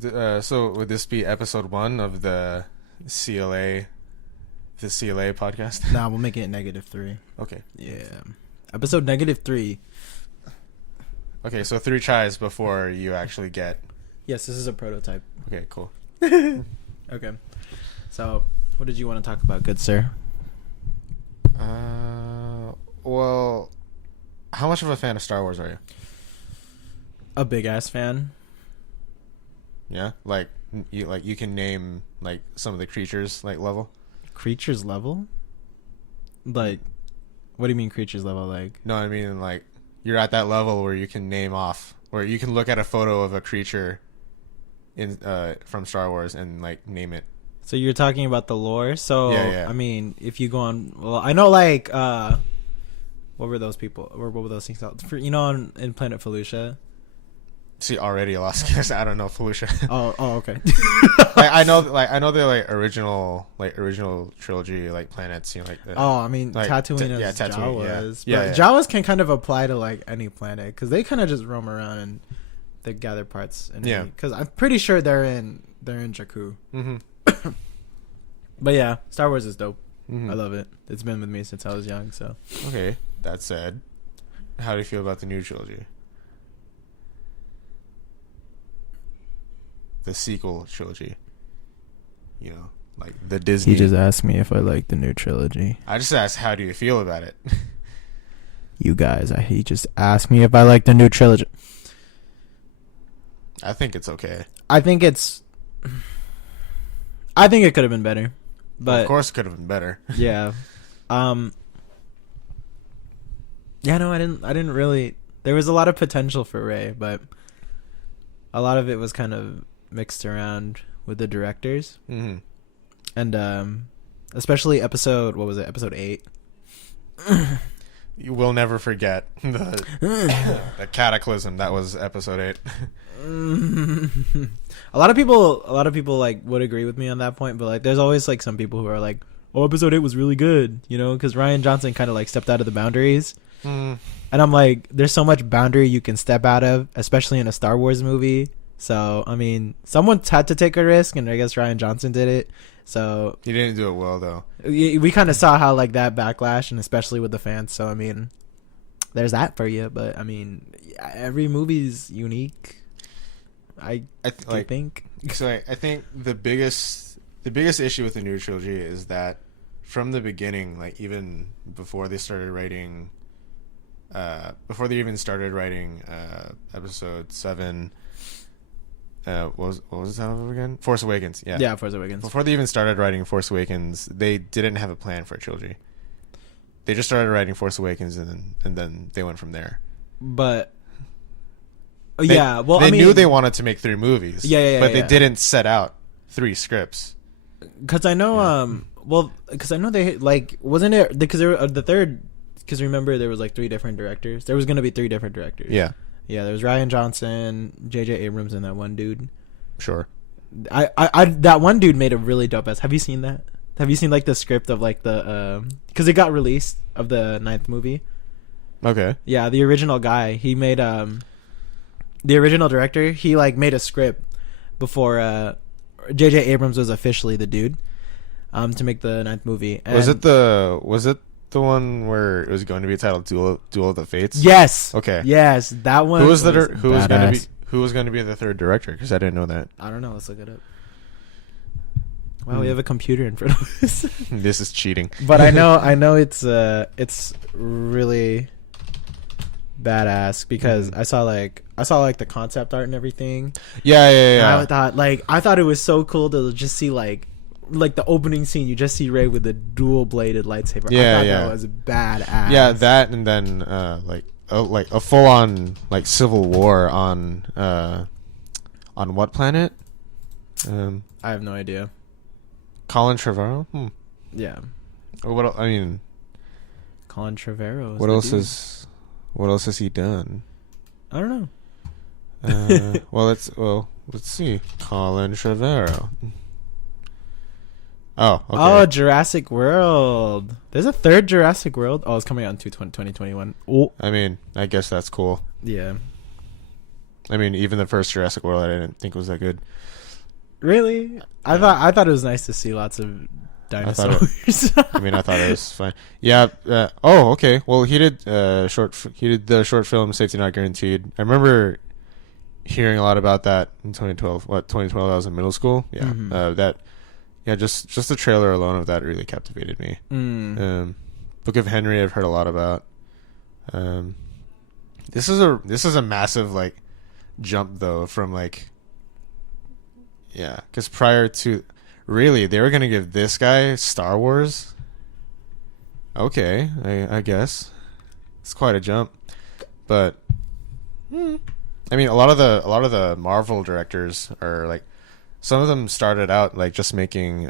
So would this be episode 1 of the CLA podcast? Nah, we'll make it -3. Okay. Yeah. Episode -3. Okay, so 3 tries before you actually get. Yes, this is a prototype. Okay, cool. Okay. So, what did you want to talk about, good sir? Well, how much of a fan of Star Wars are you? A big ass fan. Yeah, like you can name like some of the creatures like level. Creatures level? Like, what do you mean creatures level? Like, no, I mean like you're at that level where you can name off, where you can look at a photo of a creature in from Star Wars and like name it. so you're talking about the lore. So Yeah. I mean, if you go on, well, I know like what were those people, or what were those things called? You know, in Planet Felucia. See, already lost guess. I don't know Felucia. Oh, okay. I know the original trilogy planets. You know, I mean, like, Tatooine is Tatooine, Jawas. Yeah. But Jawas can kind of apply to like any planet because they kind of just roam around and they gather parts. Yeah. Because I'm pretty sure they're in Jakku. Mm-hmm. But yeah, Star Wars is dope. Mm-hmm. I love it. It's been with me since I was young. So Okay, that said, how do you feel about the new trilogy? The sequel trilogy. You know, like the Disney. he just asked me if I like the new trilogy. I just asked, how do you feel about it? You guys, he just asked me if I like the new trilogy. I think it's okay. I think it could have been better, but Well, of course, it could have been better. yeah. Yeah, no, I didn't really. There was a lot of potential for Rey, but a lot of it was kind of mixed around with the directors. Mm-hmm. And especially episode 8. You will never forget the cataclysm that was episode 8. A lot of people like would agree with me on that point, but like there's always like some people who are like, oh, episode 8 was really good, you know, because Rian Johnson kind of like stepped out of the boundaries. And I'm like, there's so much boundary you can step out of, especially in a Star Wars movie. So I mean, someone had to take a risk, and I guess Rian Johnson did it. So He didn't do it well, though. we kind of saw how like that backlash, and especially with the fans. So I mean, there's that for you. But I mean, every movie's unique. I think. So I think the biggest issue with the new trilogy is that from the beginning, like even before they started writing, before they even started writing episode 7. What was the title of it again? Force Awakens. Yeah, Force Awakens. Before they even started writing Force Awakens, they didn't have a plan for a trilogy. They just started writing Force Awakens, and then they went from there. But They knew they wanted to make 3 movies. But they didn't set out 3 scripts. Because I know, because I know they like, wasn't it because the third? Because remember there was like 3 different directors. There was gonna be 3 different directors. Yeah. Yeah, there was Rian Johnson, J.J. Abrams, and that one dude. Sure. I that one dude made a really dope ass. Have you seen that? Have you seen like the script of like the because it got released of the 9th movie? Okay. Yeah, the original guy, he made the original director, he like made a script before J.J. Abrams was officially the dude to make the 9th movie. And Was it the one where it was going to be titled Duel of the Fates? Yes. Okay. Yes, that one. Who was going to be the 3rd director? Because I didn't know that. I don't know. Let's look it up. Wow, we have a computer in front of us. This is cheating. But I know it's really badass because I saw like the concept art and everything. Yeah. And I thought it was so cool to just see like the opening scene. You just see Rey with a dual bladed lightsaber. Yeah, I thought that was badass. Yeah, that, and then like a full on like civil war on what planet? I have no idea. Colin Trevorrow. Yeah. Or what? I mean, Colin Trevorrow. What else has he done? I don't know. Let's see. Colin Trevorrow. Oh, okay. Oh, Jurassic World. There's a 3rd Jurassic World. Oh, it's coming out in 2021. Oh. I mean, I guess that's cool. Yeah. I mean, even the first Jurassic World, I didn't think was that good. Really? I thought it was nice to see lots of dinosaurs. I thought it was fine. Yeah. Oh, okay. Well, he did the short film Safety Not Guaranteed. I remember hearing a lot about that in 2012. 2012? I was in middle school. Yeah. Mm-hmm. Just the trailer alone of that really captivated me. Book of Henry, I've heard a lot about. This is a massive like jump though from like. Yeah, because prior to, really, they were gonna give this guy Star Wars. Okay, I guess it's quite a jump, but I mean, a lot of the Marvel directors are like, some of them started out like just making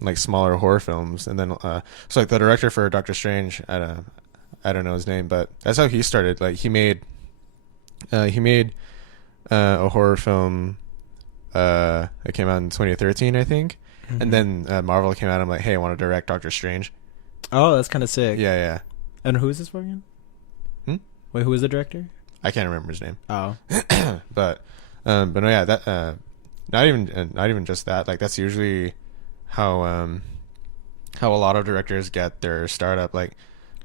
like smaller horror films, and then so like the director for Doctor Strange, I don't know his name, but that's how he started. Like he made a horror film. It came out in 2013, I think, and then Marvel came out. I'm like, hey, I want to direct Doctor Strange. Oh, that's kind of sick. Yeah. And who is this for again? Wait, who is the director? I can't remember his name. Oh, but no, yeah, that not even just that. Like that's usually how a lot of directors get their startup. Like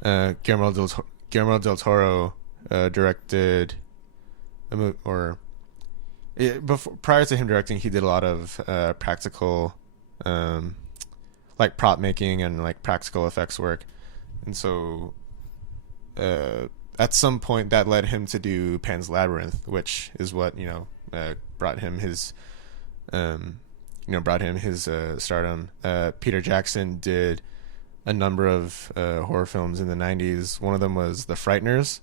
Guillermo del Toro directed a movie, or. Prior to him directing, he did a lot of practical, like prop making and like practical effects work, and so at some point that led him to do Pan's Labyrinth, which is what brought him his stardom. Peter Jackson did a number of horror films in the 90s. One of them was The Frighteners,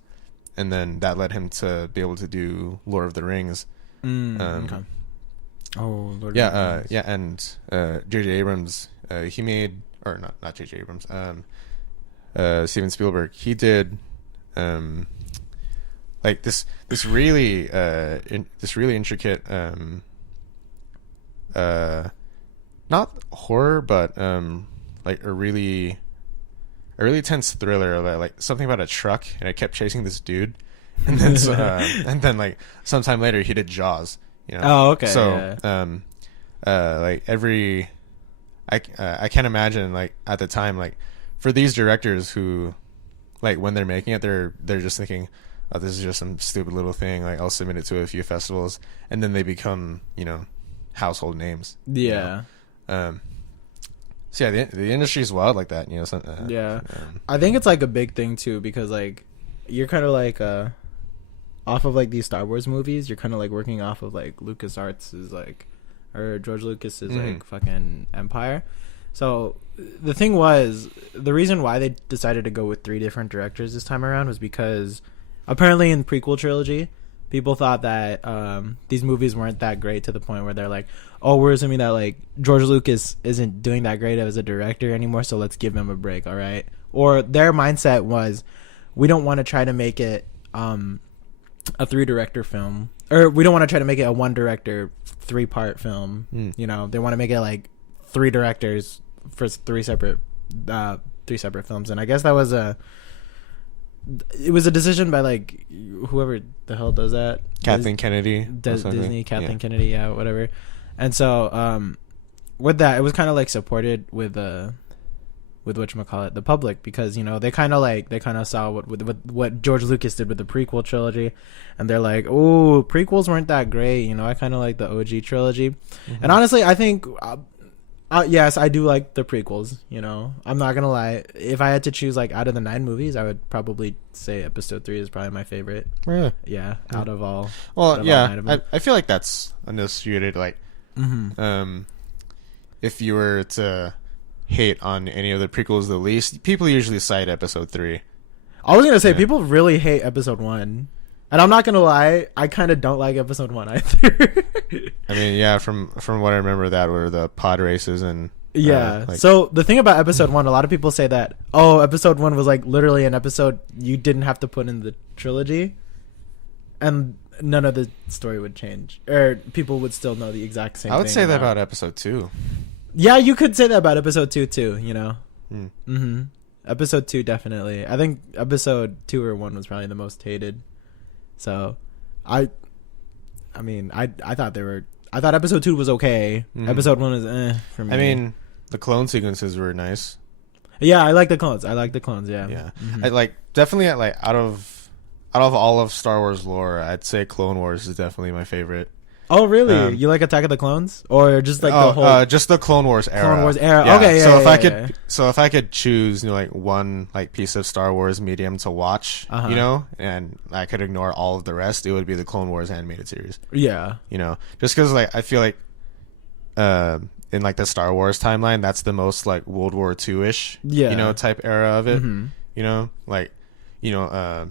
and then that led him to be able to do Lord of the Rings. Okay. Oh, Lord. Yeah, and J.J. Abrams, he made, or not J.J. Abrams, Steven Spielberg, he did, like this really intricate, not horror, but like a really tense thriller about like something about a truck, and it kept chasing this dude. And then like sometime later he did Jaws, Oh, okay. So like I can't imagine like at the time, like for these directors who like when they're making it, they're just thinking, oh, this is just some stupid little thing, like I'll submit it to a few festivals, and then they become household names. Yeah. So yeah, the industry is wild like that, yeah. I think it's like a big thing too, because like you're kind of like off of like these Star Wars movies, you're kind of like working off of like LucasArts' like, or George Lucas's like fucking empire. So the thing was, the reason why they decided to go with 3 different directors this time around was because apparently in prequel trilogy, people thought that these movies weren't that great, to the point where they're like, oh, we're assuming that like George Lucas isn't doing that great as a director anymore, so let's give him a break, all right? Or their mindset was, we don't want to try to make it a 3-director film, or we don't want to try to make it a 1-director 3-part film. They want to make it like 3 directors for 3 separate films. And I guess that was a decision by like whoever the hell does that, Kathleen Kennedy, Disney, Kathleen Kennedy, yeah, whatever. And so with that, it was kind of like supported with whatchamacallit, the public, because they kind of saw what George Lucas did with the prequel trilogy, and they're like, oh, prequels weren't that great, I kind of like the OG trilogy. And honestly, I think yes, I do like the prequels. I'm not gonna lie, if I had to choose like out of the 9 movies, I would probably say episode 3 is probably my favorite. Really? Yeah, out of all. Well, I feel like that's unnecessary. Like if you were to hate on any of the prequels the least, people usually cite episode 3. I was gonna say, people really hate episode 1, and I'm not gonna lie, I kind of don't like episode 1 either. I mean, yeah, from what I remember, that were the pod races and so the thing about episode 1, a lot of people say that, oh, episode 1 was like literally an episode you didn't have to put in the trilogy, and none of the story would change, or people would still know the exact same thing. I would say that about episode 2. Yeah, you could say that about episode 2 too, Episode 2, definitely. I think episode 2 or 1 was probably the most hated. So, I mean, I thought I thought episode 2 was okay. Episode 1 is for me. I mean, the clone sequences were nice. Yeah, I like the clones. Yeah. Yeah. I like definitely like out of all of Star Wars lore, I'd say Clone Wars is definitely my favorite. Oh really? You like Attack of the Clones, or just like the whole just the Clone Wars era? Clone Wars era. Yeah. Okay, yeah. So if I could choose, like one like piece of Star Wars medium to watch, and I could ignore all of the rest, it would be the Clone Wars animated series. Yeah. Just because like I feel like, in like the Star Wars timeline, that's the most like World War II-ish, type era of it.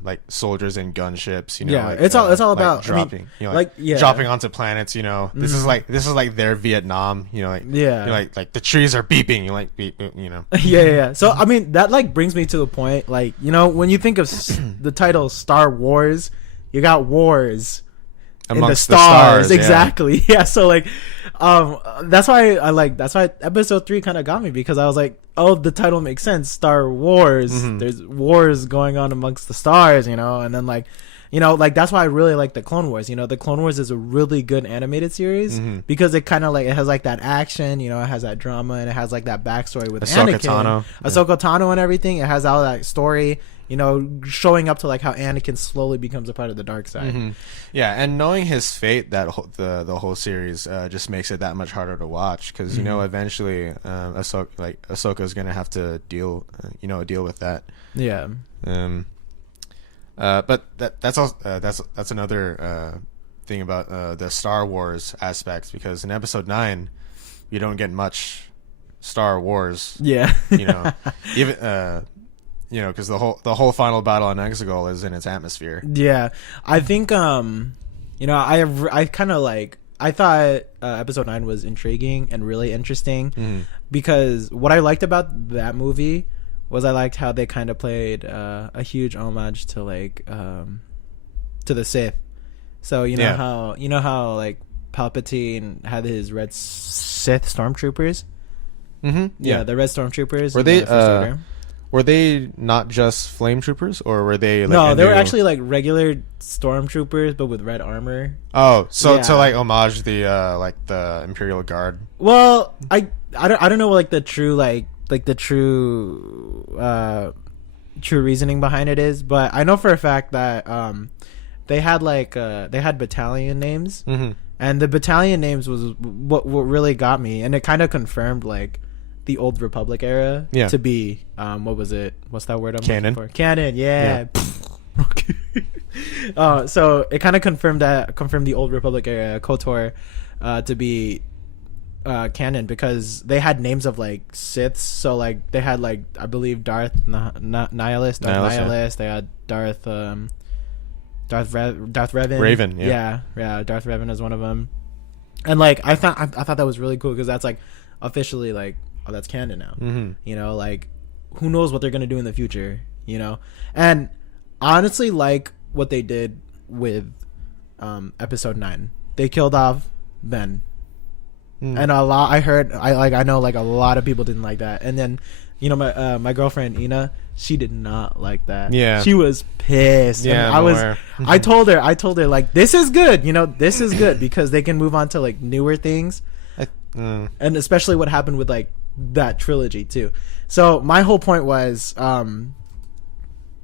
Like soldiers and gunships, like, it's all about dropping, dropping onto planets, this is like their Vietnam, like the trees are beeping, you like beep, yeah. So I mean that like brings me to the point, like when you think of the title Star Wars, you got wars amongst the stars. Exactly. Yeah. So like, that's why episode 3 kind of got me, because I was like, oh, the title makes sense. Star Wars. There's wars going on amongst the stars, and then like, that's why I really like the Clone Wars. The Clone Wars is a really good animated series because it kind of like, it has like that action, it has that drama, and it has like that backstory with Anakin, Ahsoka Tano and everything. It has all that story, showing up to like how Anakin slowly becomes a part of the dark side. Yeah, and knowing his fate, the whole series just makes it that much harder to watch, because eventually Ahsoka's gonna have to deal with that. Yeah. But that's another thing about the Star Wars aspects, because in episode 9 you don't get much Star Wars. Yeah. Even because the whole final battle on Exegol is in its atmosphere. Yeah, I think I kind of like, I thought episode 9 was intriguing and really interesting, because what I liked about that movie was I liked how they kind of played a huge homage to like to the Sith. So how like Palpatine had his red Sith stormtroopers. Yeah, the red stormtroopers. Were they not just flame troopers, or were they like, no, they were actually like regular stormtroopers but with red armor? Oh, so to like homage the like the Imperial Guard. Well, I don't know like the true true reasoning behind it is, but I know for a fact that they had battalion names, and the battalion names was what really got me, and it kind of confirmed like the old Republic era to be what was it? What's that word I'm looking for? Canon. Yeah. So it kind of confirmed the old Republic era KOTOR to be canon, because they had names of like Siths. So like they had like, I believe, Darth Nihilist. They had Darth Revan. Raven. Yeah. Darth Revan is one of them. And like I thought that was really cool, because that's like officially like, oh, that's canon now. Like who knows what they're gonna do in the future, and honestly, like what they did with episode 9, they killed off Ben, and I know like a lot of people didn't like that, and then my girlfriend Ina, she did not like that. Yeah, she was pissed. Yeah, I told her like, this is good, this is good, because they can move on to like newer things. And especially what happened with like that trilogy too. So my whole point was,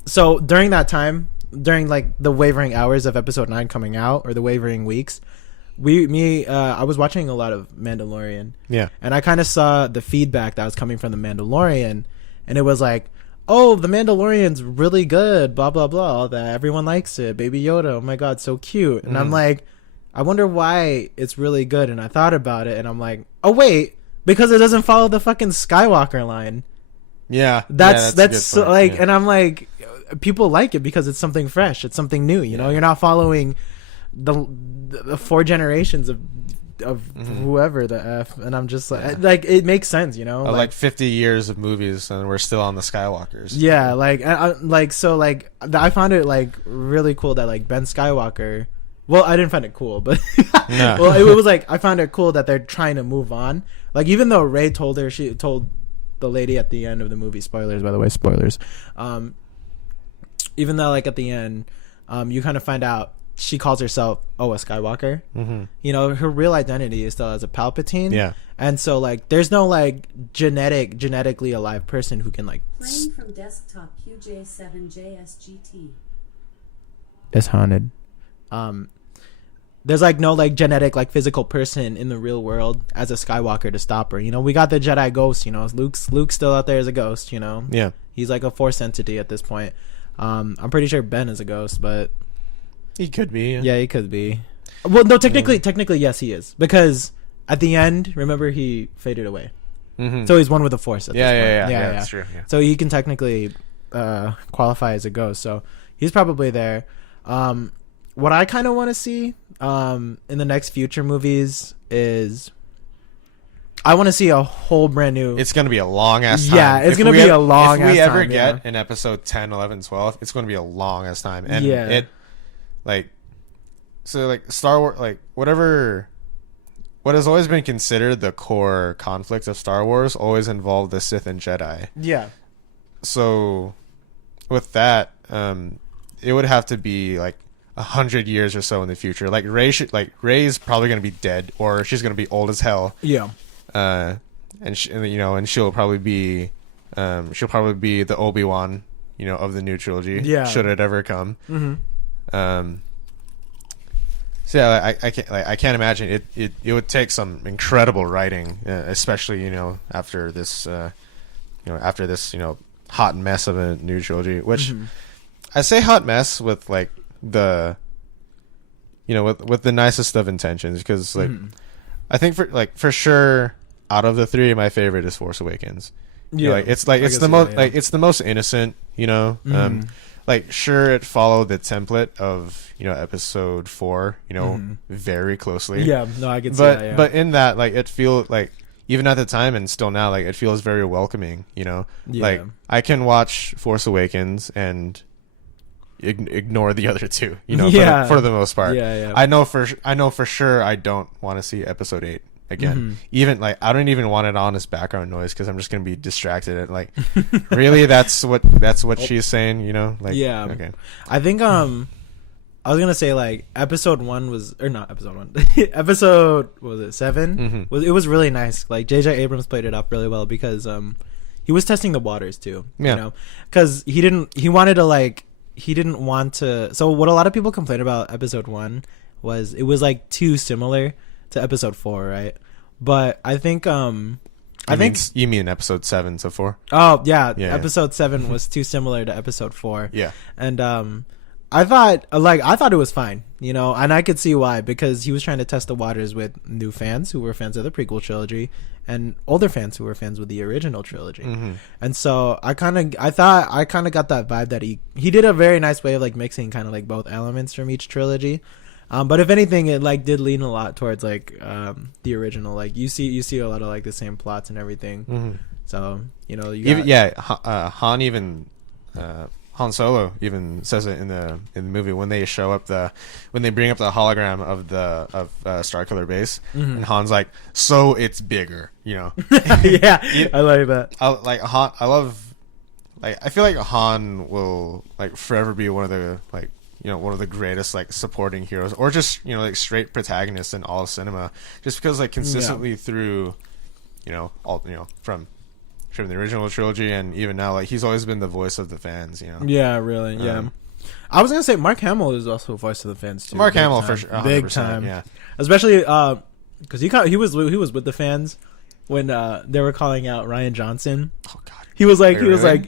so during that time, during like the wavering hours of episode 9 coming out, or the wavering weeks, I was watching a lot of Mandalorian. Yeah. And I kind of saw the feedback that was coming from the Mandalorian, and it was like, oh, the Mandalorian's really good, blah blah blah, that everyone likes it, Baby Yoda, oh my god, so cute. And I'm like, I wonder why it's really good. And I thought about it, and I'm like, oh wait, because it doesn't follow the fucking Skywalker line. Yeah, that's so, like, and I'm like, people like it because it's something fresh, it's something new. You're not following the 4 generations of whoever the F, and I'm just like it makes sense, like 50 years of movies, and we're still on the Skywalkers. Yeah, I found it like really cool that like Ben Skywalker. Well, I didn't find it cool, but no. Well, it was like, I found it cool that they're trying to move on. Like, even though Rey she told the lady at the end of the movie, spoilers, by the way, spoilers. Even though like at the end, you kind of find out she calls herself a Skywalker. Mm-hmm. You know, her real identity is still as a Palpatine. Yeah. And so like there's no like genetically alive person who can like Playing from desktop QJ7JSGT. It's haunted. There's like no like genetic like physical person in the real world as a Skywalker to stop her. You know, we got the Jedi ghost, you know. Luke's still out there as a ghost, you know. Yeah. He's like a Force entity at this point. I'm pretty sure Ben is a ghost, but He could be. yeah, he could be. Well, no, technically yes he is, because at the end, remember, he faded away. Mm-hmm. So he's one with the Force at this point. Yeah, that's true. Yeah. So he can technically qualify as a ghost. So he's probably there. What I kind of want to see in the next future movies is I want to see a whole brand new... It's going to be a long ass time. Yeah, it's going to be a long ass time. If we ever get in episode 10, 11, 12, it's going to be a long ass time. And it, like, so like Star Wars, like whatever, what has always been considered the core conflict of Star Wars always involved the Sith and Jedi. Yeah. So with that, it would have to be like 100 years or so in the future. Like Rey's probably going to be dead, or she's going to be old as hell. Yeah. And she'll probably be the Obi-Wan, of the new trilogy. Yeah. Should it ever come. Mm-hmm. So yeah, I can't imagine it would take some incredible writing, especially after this hot mess of a new trilogy, which I say hot mess with like the with the nicest of intentions, because like I think for sure out of the three, my favorite is Force Awakens. Yeah, it's the most innocent. Like sure, it followed the template of episode 4, very closely. Yeah, no, I can see that. Yeah. But in that, like, it feels like even at the time and still now, like, it feels very welcoming. Yeah. Like I can watch Force Awakens and ignore the other two. For the most part. Yeah. I know for sure I don't want to see episode 8 again. Even like I don't even want it on as background noise, because I'm just gonna be distracted at like really that's what she's saying, like. Yeah. Okay. I think I was gonna say like episode 1 was, or not episode 1 episode, what was it, 7 it was really nice. Like JJ Abrams played it up really well, because he was testing the waters too. Because he didn't want to. So what a lot of people complain about episode 1 was it was like too similar to episode 4, right? But I think you mean episode 7 to 4? Oh yeah, episode 7 was too similar to episode 4. Yeah. And I thought it was fine, and I could see why, because he was trying to test the waters with new fans who were fans of the prequel trilogy and older fans who were fans with the original trilogy. And so I kind of got that vibe that he did a very nice way of like mixing kind of like both elements from each trilogy. But if anything, it like did lean a lot towards like the original. Like you see a lot of like the same plots and everything. So Han Solo even says it in the movie when they bring up the hologram of Starkiller Base, and Han's like, so it's bigger, Yeah, I like that. I feel like Han will like forever be one of the like one of the greatest like supporting heroes, or just like straight protagonists in all of cinema, just because like consistently through all from the original trilogy and even now, like he's always been the voice of the fans. Yeah, really. Yeah. I was gonna say Mark Hamill is also a voice of the fans too. Mark Hamill for sure, 100%, big time. Yeah, especially because he was with the fans when they were calling out Ryan Johnson. Oh God, he was like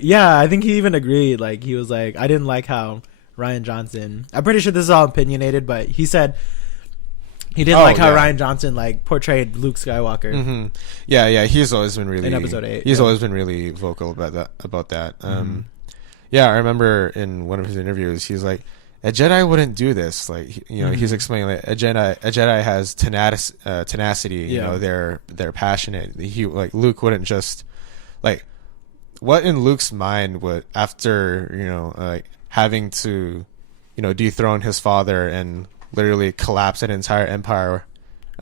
yeah, I think he even agreed. Like he was like, I didn't like how Ryan Johnson, I'm pretty sure this is all opinionated, but he said he didn't like how Ryan Johnson like portrayed Luke Skywalker. Yeah, he's always been really, in episode 8. He's always been really vocal about that. Yeah, I remember in one of his interviews, he's like, a Jedi wouldn't do this. Like, he's explaining that a Jedi has tenacity. They're passionate. Luke wouldn't just like, what in Luke's mind would, after like having to dethrone his father and literally collapse an entire empire,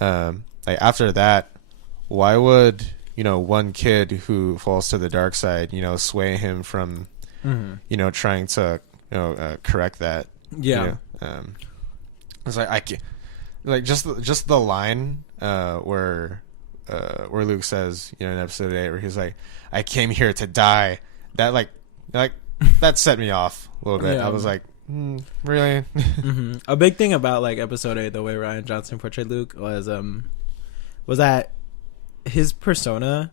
like after that, why would one kid who falls to the dark side sway him from trying to correct that? It's like I can't, like just the line where Luke says, you know, in episode 8, where he's like, "I came here to die." That like that set me off a little bit. Yeah. I was like, really? A big thing about like episode 8, the way Ryan Johnson portrayed Luke was that his persona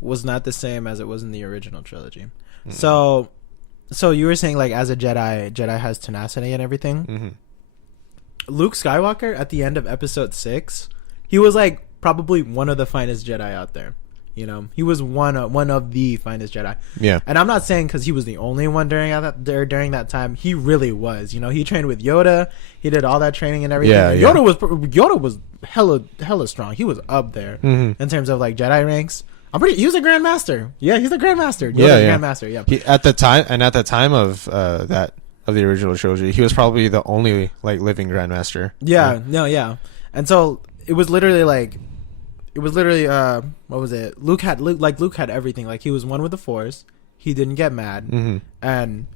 was not the same as it was in the original trilogy. So you were saying like as a Jedi has tenacity and everything. Luke Skywalker at the end of episode 6, he was like probably one of the finest Jedi out there. You know, he was one of the finest Jedi. Yeah. And I'm not saying because he was the only one during that time. He really was. You know, he trained with Yoda. He did all that training and everything. Yeah, And yeah. Yoda was hella strong. He was up there in terms of like Jedi ranks. He was a Grandmaster. Yeah, he's a Grandmaster. Yoda's a Grandmaster. Yeah. He, at the time of the original trilogy, he was probably the only like living Grandmaster. Yeah. No. Yeah. And so it was literally what was it? Luke had everything. Like he was one with the Force. He didn't get mad, and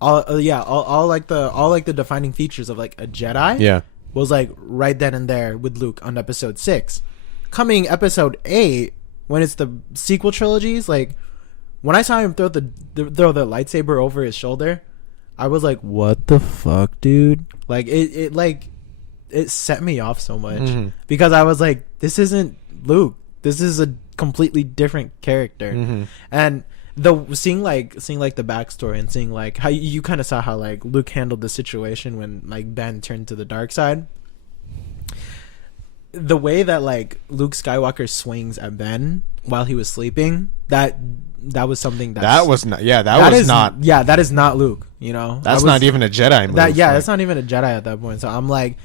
all the defining features of like a Jedi was like right then and there with Luke on episode 6. Coming episode 8, when it's the sequel trilogies, like when I saw him throw the lightsaber over his shoulder, I was like, what the fuck, dude? Like it set me off so much because I was like, this isn't Luke. This is a completely different character. And seeing the backstory and seeing like how you kind of saw how like Luke handled the situation when like Ben turned to the dark side. The way that like Luke Skywalker swings at Ben while he was sleeping, that was something that is not Luke. You know, that's not even a Jedi move. That's not even a Jedi at that point. So I'm like,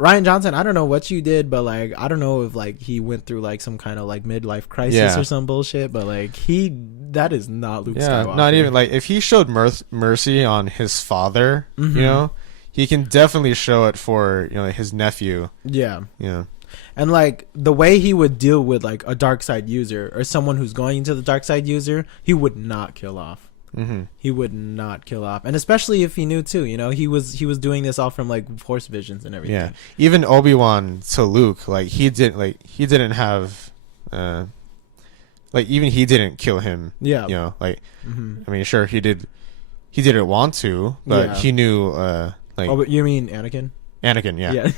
Ryan Johnson, I don't know what you did, but like I don't know if like he went through like some kind of like midlife crisis or some bullshit, but like that is not Luke Skywalker. Not even like if he showed mercy on his father, you know, he can definitely show it for, you know, his nephew. Yeah. And like the way he would deal with like a dark side user or someone who's going into the dark side user, he would not kill off. He would not kill off, and especially if he knew too. You know, he was doing this all from like Force visions and everything. Yeah, even Obi-Wan to Luke, like he didn't have, like even he didn't kill him. Yeah, you know, like I mean, sure he didn't want to, but he knew. Like, oh, but you mean Anakin? Anakin, yeah.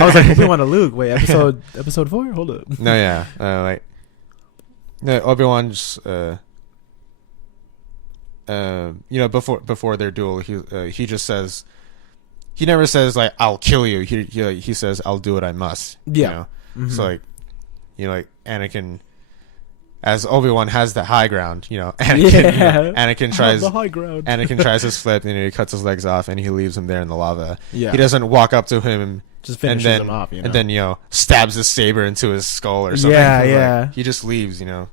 I was like, Obi-Wan to Luke. Wait, episode 4? Hold up. No, yeah, like Obi-Wan's. You know, before their duel, he just says, he never says like I'll kill you. He says I'll do what I must. Yeah. You know? So like, you know, like Anakin, as Obi-Wan has the high ground. You know, Anakin tries the high ground. Anakin tries his flip and he cuts his legs off and he leaves him there in the lava. Yeah. He doesn't walk up to him. Just finishes him off. You know? And then stabs his saber into his skull or something. Yeah. Like, he just leaves. You know.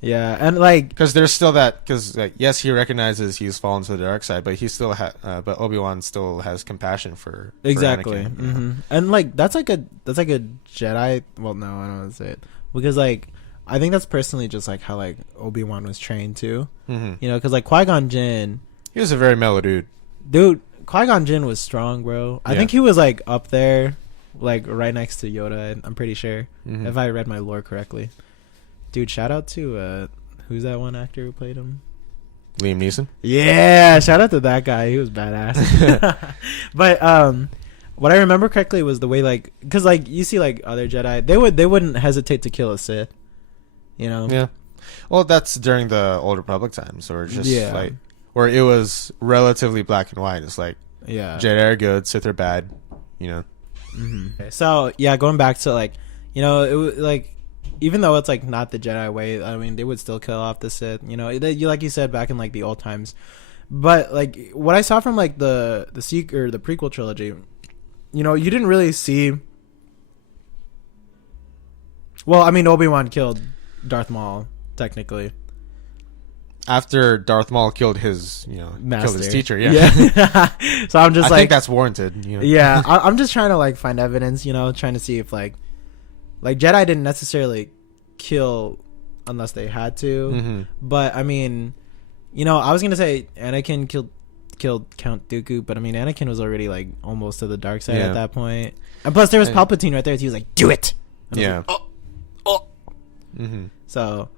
Yeah, and like because there's still that like, yes, he recognizes he's fallen to the dark side, but he still but Obi-Wan still has compassion for exactly. Anakin, you know? And like that's like a Jedi. Well, no, I don't want to say it because like I think that's personally just like how like Obi-Wan was trained too. You know, because like Qui-Gon Jinn, he was a very mellow dude. Qui-Gon Jinn was strong, bro. I think he was like up there, like right next to Yoda. I'm pretty sure if I read my lore correctly. Dude, shout out to who's that one actor who played him? Liam Neeson. Yeah, shout out to that guy. He was badass. But what I remember correctly was the way like, because like you see like other Jedi, they wouldn't hesitate to kill a Sith. You know. Yeah. Well, that's during the Old Republic times, or just like where it was relatively black and white. It's like Jedi are good, Sith are bad. You know. Okay, so yeah, going back to like, you know, it was like. Even though it's like not the Jedi way, I mean, they would still kill off the Sith, you know, like you said back in like the old times. But like what I saw from like the prequel trilogy, you know, you didn't really see. Well, I mean, Obi-Wan killed Darth Maul technically. After Darth Maul killed his, you know, Master. killed his teacher, So I'm just I think that's warranted. You know? Yeah, I'm just trying to like find evidence, you know, trying to see if like Jedi didn't necessarily kill unless they had to, but I mean, you know, I was gonna say Anakin killed killed Count Dooku, but I mean Anakin was already like almost to the dark side Yeah. at that point. And plus there was Palpatine right there. So he was like, "Do it." And I Yeah. was like, oh. Mm-hmm. So,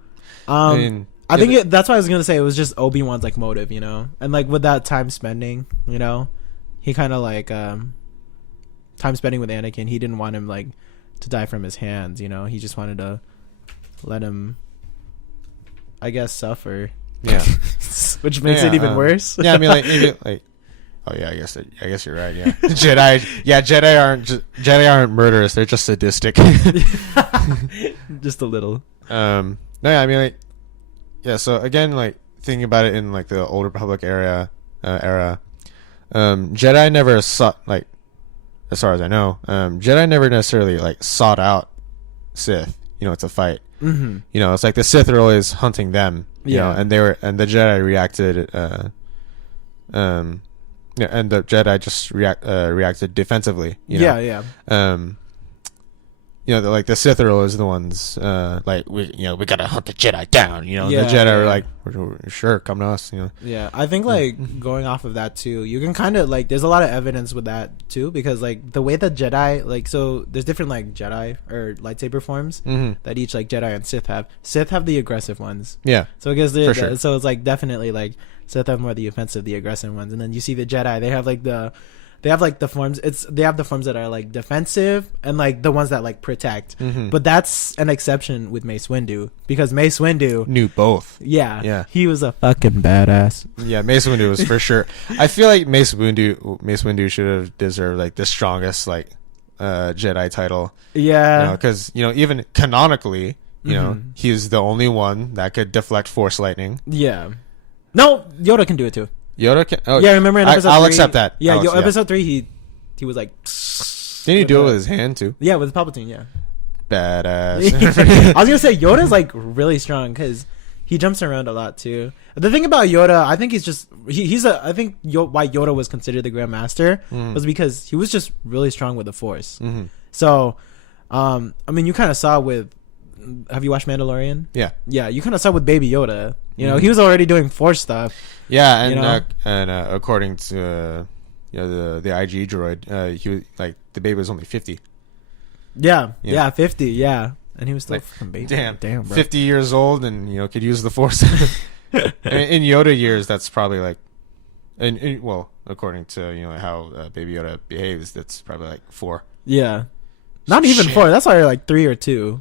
mean, I think that's why I was gonna say it was just Obi-Wan's like motive, you know, and like with that time spending, you know, he kind of like time spending with Anakin. He didn't want him like to die from his hands, you know. He just wanted to let him, I guess, suffer. Yeah. Which makes it even worse. Yeah, I mean, like. Oh yeah, I guess you're right. Yeah, Jedi aren't murderous. They're just sadistic. Just a little. No, yeah, I mean, like, yeah. So again, like thinking about it in like the Old Republic era, Jedi never sought, like, as far as I know, Jedi never necessarily like sought out Sith. You know, it's a fight. Mm-hmm. You know, it's like the Sith are always hunting them. You know, and the Jedi reacted. Yeah, and the Jedi just reacted defensively. You know? Yeah. You know, like the Sith are always the ones like we gotta hunt the Jedi down. You know, Yeah, the Jedi yeah. are like, we're sure, come to us. You know. Yeah, I think like going off of that too, you can kind of like there's a lot of evidence with that too, because like the way that Jedi, like, so there's different like Jedi or lightsaber forms that each like Jedi and Sith have. Sith have the aggressive ones. Yeah. So I guess For sure. so it's like definitely like Sith have more the offensive, the aggressive ones, and then you see the Jedi, they have like the forms. They have the forms that are like defensive and like the ones that like protect. But that's an exception with Mace Windu, because Mace Windu Knew both. yeah, he was a fucking badass. Yeah, Mace Windu was for sure. I feel like Mace Windu should have deserved like the strongest like Jedi title. Yeah, because even canonically, he's the only one that could deflect Force lightning. Yeah. No, Yoda can do it too. Yoda can. Oh, Yeah, remember in episode 3? I'll accept that. Yeah, episode 3, he was like. Didn't he do it with his hand too? Yeah, with Palpatine. Yeah. Badass. I was gonna say Yoda's like really strong because he jumps around a lot too. The thing about Yoda, I think I think why Yoda was considered the Grand Master was because he was just really strong with the Force. So, I mean, you kind of saw with. Have you watched Mandalorian? Yeah. Yeah, you kind of saw with Baby Yoda. You know, he was already doing Force stuff. Yeah, and you know? According to the IG droid, he was like the baby was only 50. Yeah, 50. Yeah, and he was still Like, fucking baby. Damn, bro. 50 years old, and could use the Force. in Yoda years, that's probably like, well, according to how Baby Yoda behaves, that's probably like 4. Yeah, not even 4. That's probably like 3 or 2,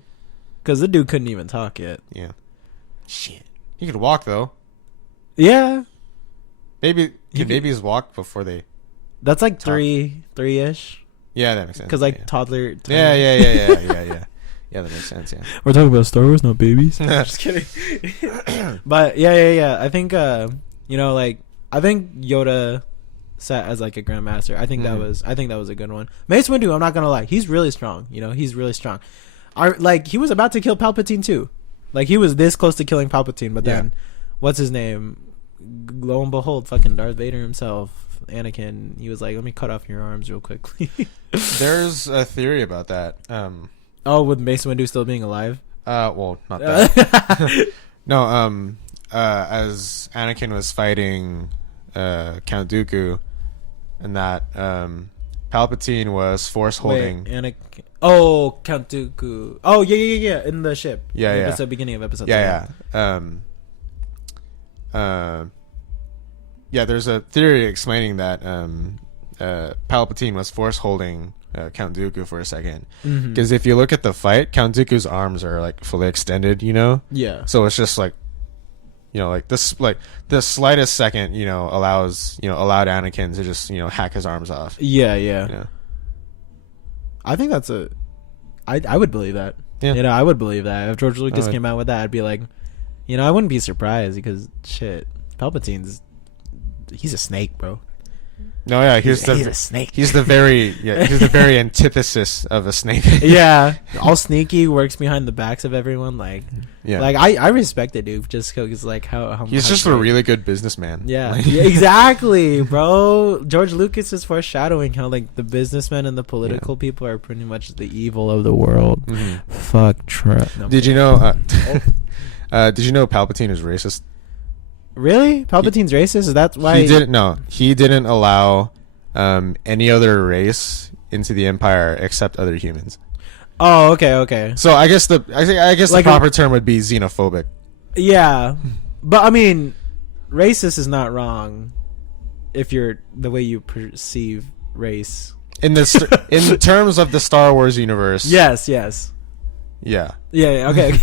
because the dude couldn't even talk yet. Yeah, shit. He could walk though. Yeah, Babies walk before they. that's like 3-ish. Yeah, that makes sense. Because like yeah. toddler. Yeah. Yeah, that makes sense. Yeah. We're talking about Star Wars, not babies. Just kidding. But yeah. I think like I think Yoda sat as like a grandmaster. I think that was a good one. Mace Windu, I'm not gonna lie, he's really strong. He's really strong. He was about to kill Palpatine too. Like he was this close to killing Palpatine, but then what's his name? Lo and behold, fucking Darth Vader himself, Anakin. He was like, "Let me cut off your arms real quickly." There's a theory about that. Oh, with Mace Windu still being alive? Well, not that. No, as Anakin was fighting Count Dooku, and that Palpatine was force holding. Wait, Anakin. Oh, Count Dooku. Oh, yeah. In the ship. Yeah. Episode, beginning of episode. Yeah. Yeah. There's a theory explaining that Palpatine was force holding Count Dooku for a second, because if you look at the fight, Count Dooku's arms are like fully extended. Yeah. So it's just like, like this, like the slightest second, allowed Anakin to just hack his arms off. Yeah. I think that's I would believe that. Yeah. I would believe that. If George Lucas came out with that, I'd be like, I wouldn't be surprised, because shit, Palpatine's, he's a snake, bro. No, yeah, he's a snake. He's the very antithesis of a snake. Yeah, all sneaky, works behind the backs of everyone. Like, I respect it, dude. Just because like how he's just a really good businessman. Yeah, exactly, bro. George Lucas is foreshadowing how like the businessmen and the political people are pretty much the evil of the world. Fuck Trump. No, Did you know? Did you know Palpatine is racist? Really? Palpatine's racist? Is that why he didn't allow any other race into the Empire except other humans. Oh, okay. So I guess the Like proper term would be xenophobic. Yeah, but I mean, racist is not wrong if you're the way you perceive race. In terms of the Star Wars universe. Yes. Yeah. Okay.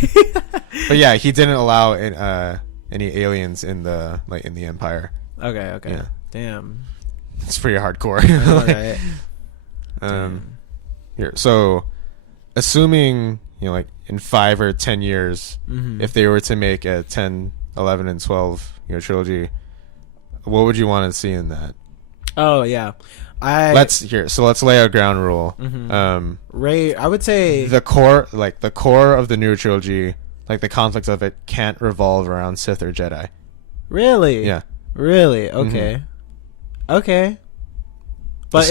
But yeah, he didn't allow any aliens in the Empire. Okay. Yeah. Damn. It's pretty hardcore. Alright. Here, so assuming like in 5 or 10 years, if they were to make a 10, 11, and 12 trilogy, what would you want to see in that? Oh yeah, let's lay a ground rule. Ray, I would say the core of the new trilogy, like the conflict of it, can't revolve around Sith or Jedi. Really? Yeah. Really? Okay. Okay. But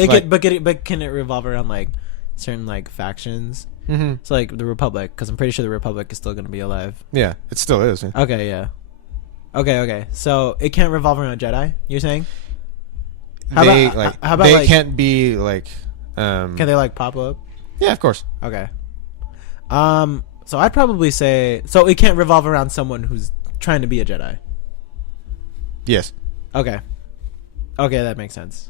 can it revolve around like certain like factions? So like the Republic, because I'm pretty sure the Republic is still going to be alive. Yeah, it still is. Yeah. Okay, yeah. Okay. So it can't revolve around Jedi, you're saying? They can't be like. Can they like pop up? Yeah, of course. Okay. So I'd probably say so it can't revolve around someone who's trying to be a Jedi. Yes. Okay, that makes sense.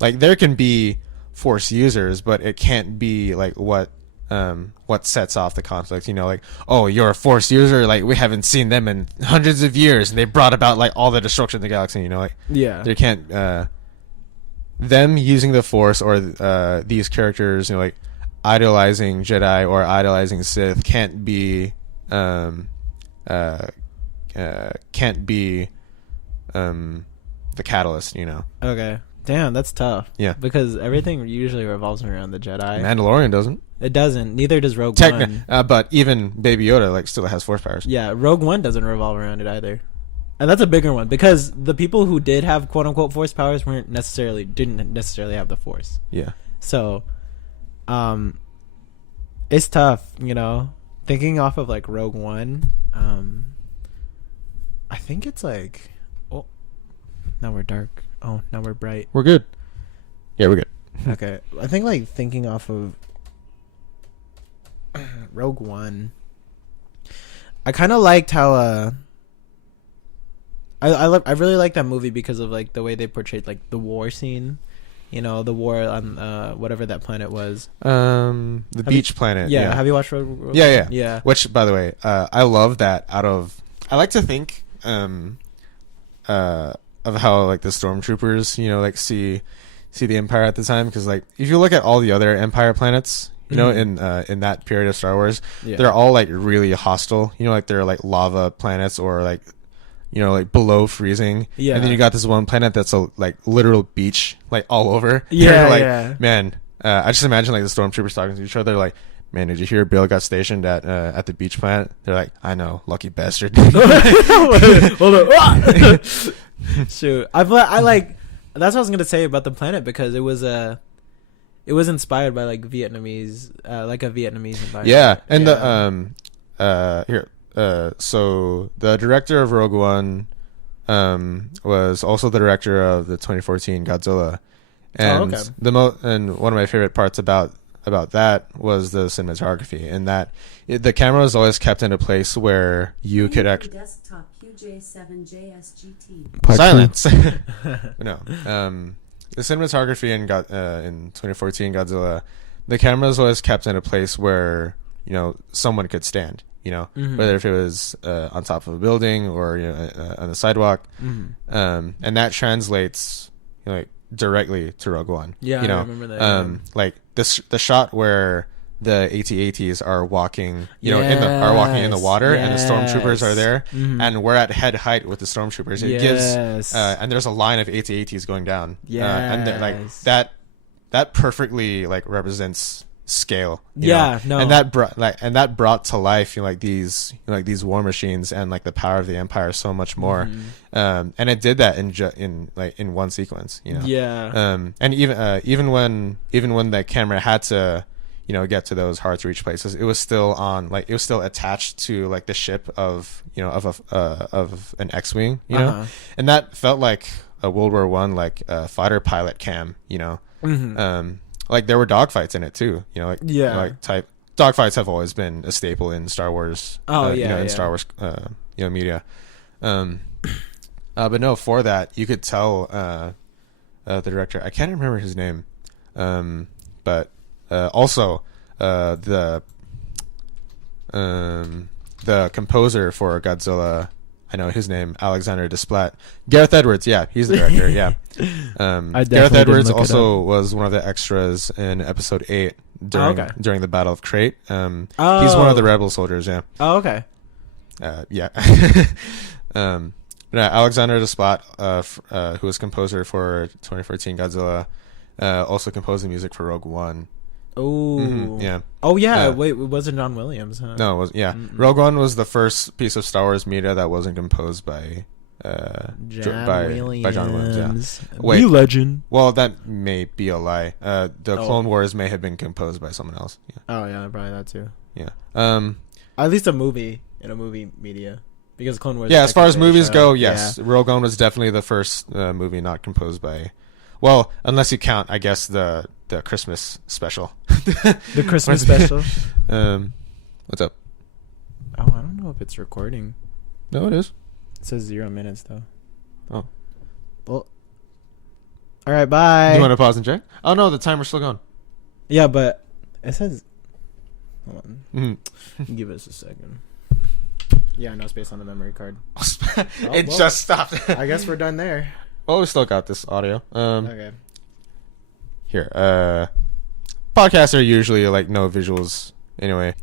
Like there can be Force users, but it can't be like what sets off the conflict. Like, oh, you're a Force user. Like we haven't seen them in hundreds of years, and they brought about like all the destruction of the galaxy. Like yeah, they can't. Them using the Force or these characters, like idolizing Jedi or idolizing Sith can't be the catalyst. Okay. Damn, that's tough. Yeah. Because everything usually revolves around the Jedi. Mandalorian doesn't. It doesn't. Neither does Rogue One. But even Baby Yoda like still has Force powers. Yeah, Rogue One doesn't revolve around it either. And that's a bigger one because the people who did have quote unquote Force powers didn't necessarily have the Force. Yeah. So, it's tough, Thinking off of like Rogue One, I think it's like, oh, now we're dark. Oh, now we're bright. We're good. Yeah, we're good. Okay, I think like thinking off of Rogue One, I kind of liked how I really like that movie because of like the way they portrayed like the war scene, the war on whatever that planet was. The beach planet. Yeah. Have you watched Rogue One? Yeah. Which, by the way, I love that. I like to think of how like the stormtroopers, like see the Empire at the time, because like if you look at all the other Empire planets, in that period of Star Wars, they're all like really hostile. Like they're like lava planets or like like below freezing. Yeah. And then you got this one planet that's a like literal beach like all over. Yeah. Like, man, I just imagine like the stormtroopers talking to each other like, man, did you hear Bill got stationed at the beach planet? They're like, I know, lucky bastard. Hold on. Shoot, I like. That's what I was gonna say about the planet because it was inspired by like Vietnamese, like a Vietnamese environment. Yeah, and so the director of Rogue One, was also the director of the 2014 Godzilla, and and one of my favorite parts about that was the cinematography, and that the camera was always kept in a place where you could actually silence. No, the cinematography in 2014 Godzilla, the camera was always kept in a place where someone could stand. Whether if it was on top of a building or on the sidewalk, and that translates like directly to Rogue One. Yeah, I remember that. Like the shot where the AT-ATs are walking, are walking in the water, and the stormtroopers are there, and we're at head height with the stormtroopers. It gives, and there's a line of AT-ATs going down. And like that perfectly like represents scale. And that brought to life these war machines and like the power of the Empire so much more. And it did that in one sequence. And even when the camera had to get to those hard to reach places, it was still attached to like the ship of of an X-wing, and that felt like a World War One like fighter pilot cam, like there were dogfights in it too, dogfights have always been a staple in Star Wars. Star Wars media. But no, for that you could tell the director, I can't remember his name, but also the composer for Godzilla, I know his name, Alexander Desplat. Gareth Edwards, yeah, he's the director. Yeah, Gareth Edwards also was one of the extras in Episode 8 during the Battle of Crate. He's one of the rebel soldiers. Yeah. Oh, okay. Yeah. Alexander Desplat, who was composer for 2014 Godzilla, also composed the music for Rogue One. Oh, yeah. Oh, yeah. Wait, it wasn't John Williams, huh? No, it was. Yeah, Rogue One was the first piece of Star Wars media that wasn't composed by John Williams. Yeah. Wait, the legend. Well, that may be a lie. The Clone Wars may have been composed by someone else. Yeah. Oh, yeah, probably that too. Yeah. At least a movie in a movie media, because Clone Wars. Yeah, as far as movies go, yes, Rogue One was definitely the first movie not composed by. Well, unless you count, I guess the Christmas special. The Christmas special. What's up? Oh, I don't know if it's recording. No, it is. It says 0 minutes though. Oh. Well. All right. Bye. You want to pause and check? Oh no, the timer's still going. Yeah, but it says. Hold on. Mm-hmm. Give us a second. Yeah, no space on the memory card. Just stopped. I guess we're done there. Well, we still got this audio. Okay. Here, podcasts are usually like no visuals anyway.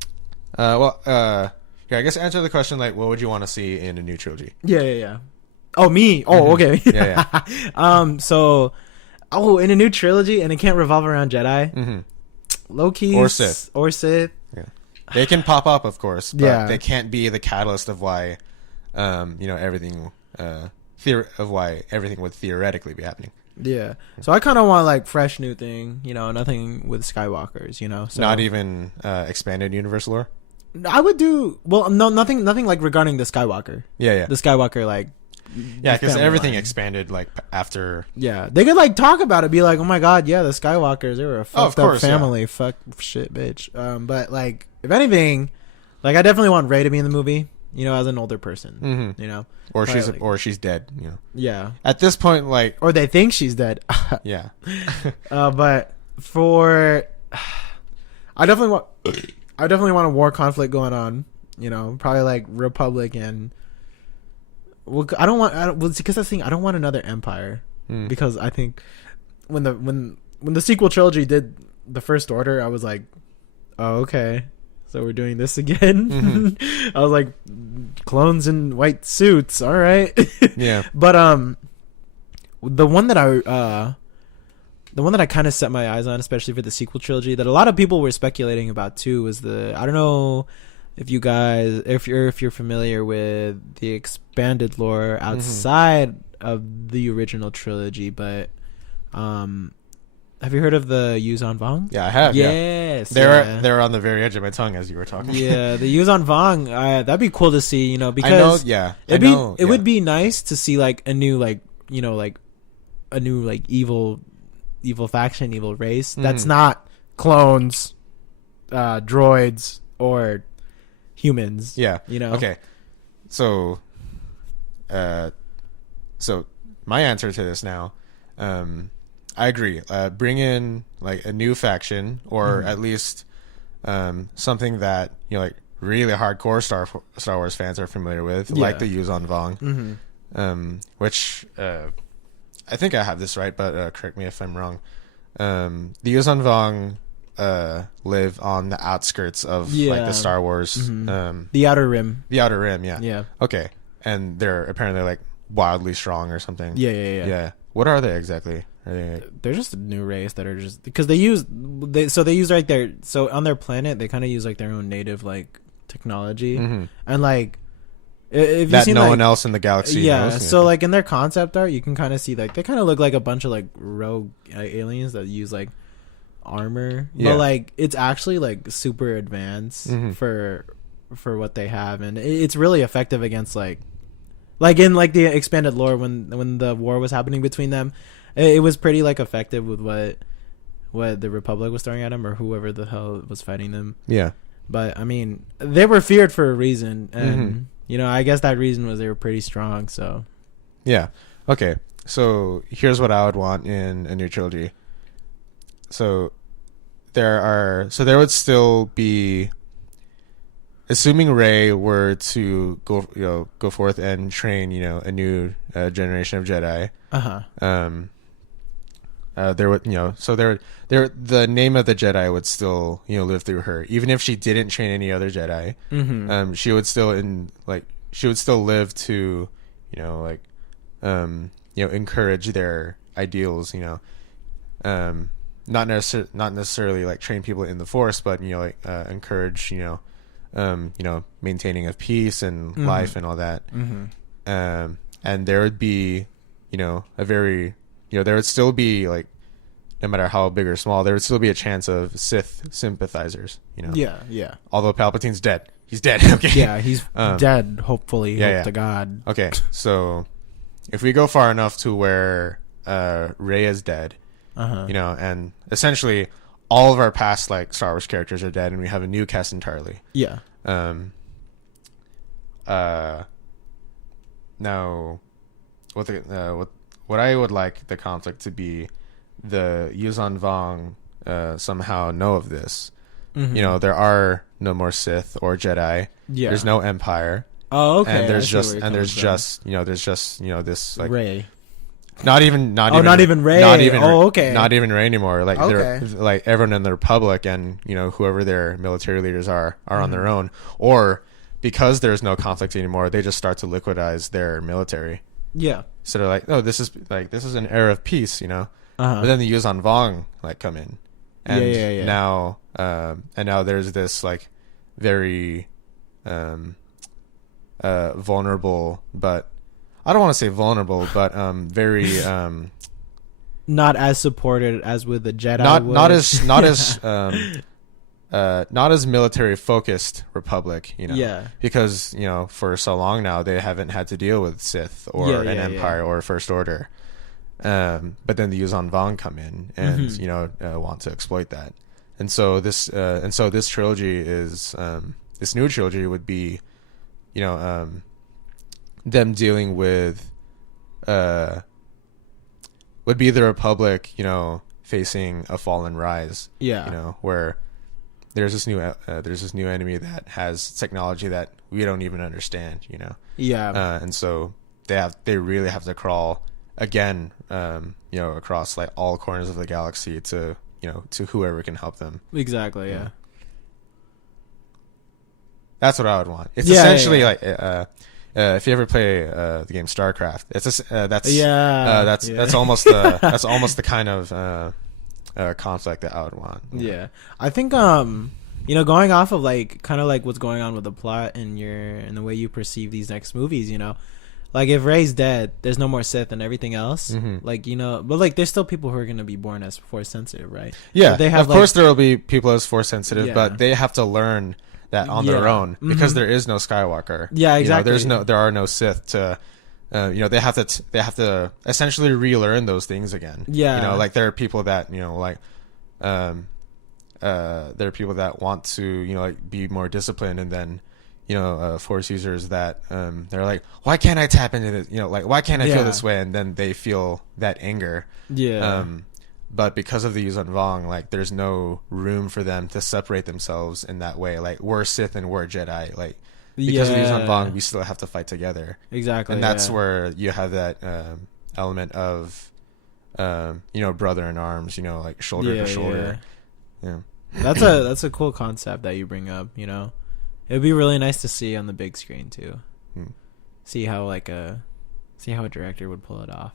Here, I guess answer the question, like, what would you want to see in a new trilogy? Yeah. Oh, me? Oh, okay. Yeah. So, in a new trilogy, and it can't revolve around Jedi. Low-key. Or Sith. Yeah. They can pop up, of course, but they can't be the catalyst of why, everything, why everything would theoretically be happening. Yeah. So I kind of want like fresh new thing, nothing with Skywalkers, So not even expanded universe lore. I would do nothing like regarding the Skywalker. Yeah. The Skywalker like. Yeah, because everything expanded like after. Yeah, they could like talk about it, be like, oh my god, yeah, the Skywalkers, they were a fucked up family, yeah. Fuck shit, bitch. But like, if anything, like I definitely want Rey to be in the movie. As an older person, or she's dead, Yeah. At this point, like, or they think she's dead. Yeah. But I definitely want a war conflict going on. Probably like Republic and. Well, because that's the thing. I don't want another Empire because I think when the sequel trilogy did the First Order, I was like, oh, okay. So we're doing this again. I was like, clones in white suits. All right. Yeah. But the one that I kind of set my eyes on, especially for the sequel trilogy, that a lot of people were speculating about too, was I don't know if you guys, if you're familiar with the expanded lore outside of the original trilogy, but have you heard of the Yuzan Vong? Yeah, I have. Yes, they're on the very edge of my tongue as you were talking. Yeah, the Yuzan Vong. That'd be cool to see. Because it would be nice to see like a new like a new like evil faction, evil race that's not clones, droids, or humans. Yeah. Okay. So my answer to this now, I agree. Bring in like a new faction, or at least something that like really hardcore Star Wars fans are familiar with, like the Yuzan Vong, which I think I have this right, but correct me if I'm wrong. The Yuzan Vong live on the outskirts of like the Star Wars, the Outer Rim. The Outer Rim, yeah. Yeah. Okay, and they're apparently like wildly strong or something. Yeah. What are they exactly? They're just a new race that are just because they use like their on their planet they kind of use like their own native like technology and like if that no one else in the galaxy knows. So like in their concept art you can kind of see like they kind of look like a bunch of like rogue aliens that use like armor, Yeah. but like it's actually like super advanced Mhm. for what they have, and it's really effective against like in like the expanded lore when the war was happening between them. It was pretty like effective with what the Republic was throwing at them or whoever the hell was fighting them. Yeah. But I mean, they were feared for a reason, and Mhm. you know, I guess that reason was they were pretty strong. So Yeah. Okay. So here's what I would want in a new trilogy. So there would still be, assuming Rey were to go forth and train, a new generation of Jedi. There would, the name of the Jedi would still, live through her, even if she didn't train any other Jedi. mm-hmm. She would still live to, encourage their ideals. Not necessarily like train people in the Force, but encourage, maintaining of peace and Mm-hmm. life and all that. Mm-hmm. And there would be, a very, there would still be like, no matter how big or small, there would still be a chance of Sith sympathizers. Yeah. Although Palpatine's dead, he's dead. Okay. Yeah, he's dead. Hopefully, yeah. to God. Okay, so if we go far enough to where Rey is dead, and essentially all of our past like Star Wars characters are dead, and we have a new cast entirely. Yeah. Now, what I would like the conflict to be, the Yuzan Vong somehow know of this. Mm-hmm. There are no more Sith or Jedi. Yeah. There's no Empire. Oh, okay. And there's I see just where you're and there's coming just this like Rey. not even Rey. Oh, okay. Not even Rey anymore. Like Okay. they're like everyone in the Republic and whoever their military leaders are on their own, or because there's no conflict anymore, they just start to liquidize their military. Yeah. So they're like, oh, this is an era of peace, Uh-huh. But then the Yuzan Vong like come in, and Yeah. now there's this like very vulnerable, but I don't want to say vulnerable, but very not as supported as with the Jedi. not as military focused Republic, Yeah. because for so long now they haven't had to deal with Sith or an Empire or First Order, but then the Yuzan Vong come in and want to exploit that, and so this trilogy is this new trilogy would be them dealing with would be the Republic facing a fallen rise, where there's this new enemy that has technology that we don't even understand, and so they really have to crawl again, across like all corners of the galaxy to whoever can help them. Exactly. Yeah. That's what I would want. It's essentially like if you ever play the game StarCraft, that's almost the kind of conflict that I would want. Yeah, I think going off of like kind of like what's going on with the plot and the way you perceive these next movies, like if Rey's dead, there's no more Sith and everything else. Mm-hmm. Like but like there's still people who are gonna be born as Force sensitive, right? Yeah, but they have, of course there will be people as Force sensitive, Yeah. but they have to learn that on their own because there is no Skywalker. Yeah, exactly. There are no Sith to. They have to essentially relearn those things again. Yeah. Like there are people that there are people that want to like be more disciplined, and then Force users that they're like, why can't I tap into this? Like why can't I feel this way? And then they feel that anger. Yeah. But because of the Yuzan Vong, like there's no room for them to separate themselves in that way. Like we're Sith and we're Jedi. Like because of the Yuzan Vong, we still have to fight together. Exactly. And that's where you have that element of brother in arms. Like shoulder to shoulder. Yeah. That's a cool concept that you bring up. It'd be really nice to see on the big screen too. See how a director would pull it off.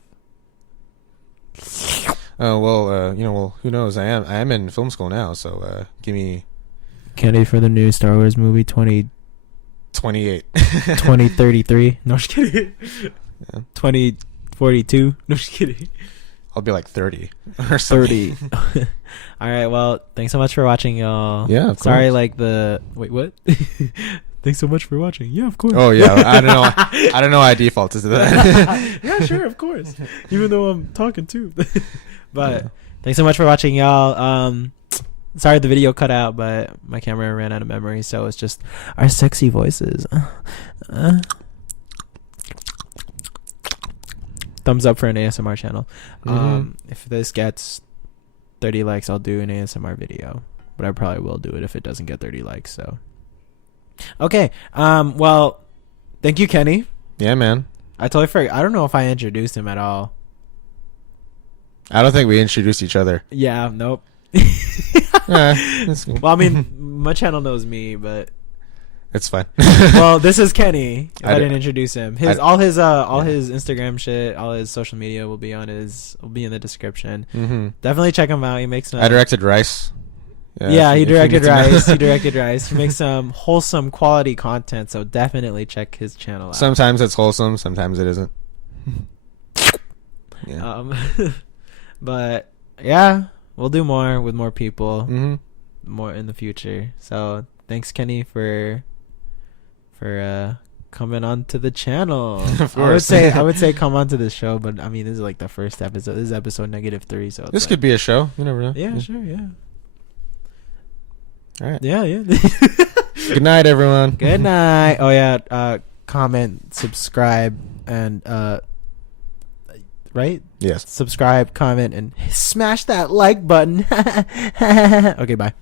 Who knows? I am in film school now, so give me Can't wait for the new Star Wars movie 28. 2033. No, just kidding. Yeah. 2042. No, just kidding. I'll be like 30 or something. 30. All right. Well, thanks so much for watching, y'all. Yeah, of Sorry, course. like the wait, what? Thanks so much for watching. Yeah, of course. Oh yeah, I don't know. I don't know. I defaulted to that. Yeah, sure, of course. Even though I'm talking too. But thanks so much for watching, y'all. Sorry the video cut out, but my camera ran out of memory, so it's just our sexy voices. Thumbs up for an ASMR channel. If this gets 30 likes, I'll do an ASMR video, but I probably will do it if it doesn't get 30 likes. So okay, well, thank you, Kenny. Yeah, man. I totally forgot. I don't know if I introduced him at all. I don't think we introduced each other. Yeah, nope. That's cool. Well, I mean, my channel knows me, but It's fine. well, this is Kenny. If I I didn't d- introduce him, I- all his Instagram shit, all his social media will be in the description. Mm-hmm. Definitely check him out. He makes some. I directed Rice. Yeah, he if you directed need to know. Rice. He directed Rice. He makes some wholesome quality content, so definitely check his channel out. Sometimes it's wholesome, sometimes it isn't. Yeah. But yeah, we'll do more with more people, Mm-hmm. more in the future. So thanks, Kenny, for coming on to the channel. Of I would course. say come on to the show, but I mean this is like the first episode. This is episode -3, so it's This like, could be a show. You never know. yeah, sure, yeah, All right. yeah. Good night, everyone. Good night. Oh yeah, comment, subscribe, and right? Yes. Subscribe, comment, and smash that like button. Okay, bye.